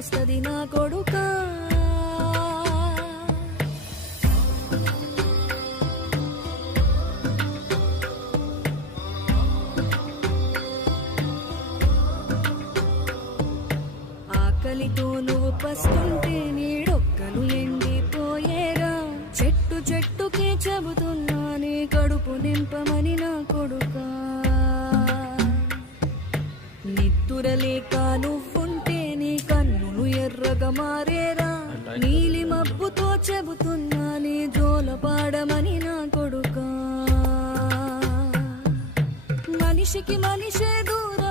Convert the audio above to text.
పూస్తది నా కొడుకా. ఆకలితో నువ్వు పస్తుంటే నీడొక్కలు ఎండిపోయేరా. చెట్టు చెట్టుకే చెబుతున్నా నీ కడుపు నింపమని నా కొడుకా. నిద్దురలేక నువ్వుంటే నీ కన్నులు ఎర్రగా మారేరా. నీలి మబ్బుతో చెబుతున్నా నీ జోల పాడమని నా కొడుకా. మనిషికి మనిషే దూరం